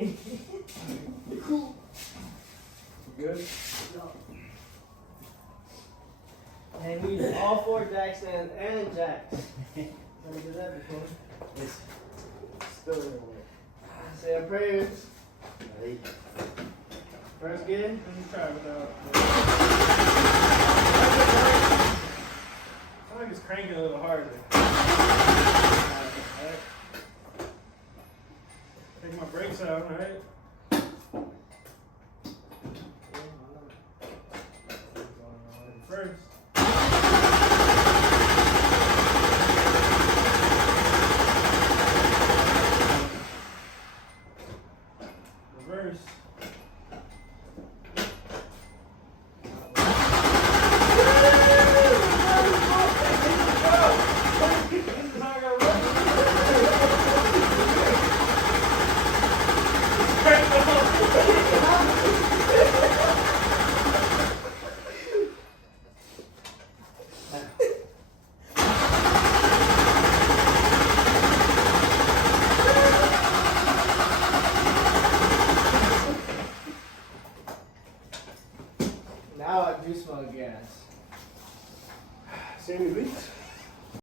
Good? No. And we use all 4 jacks and jacks. Never did that before. It's Still didn't work. Say our prayers. ready. First good. Let me try it without. Sounds like it's cranking a little harder. Alright. Take my brakes out, alright? First. Reverse. Now I do smell gas. See any leaks?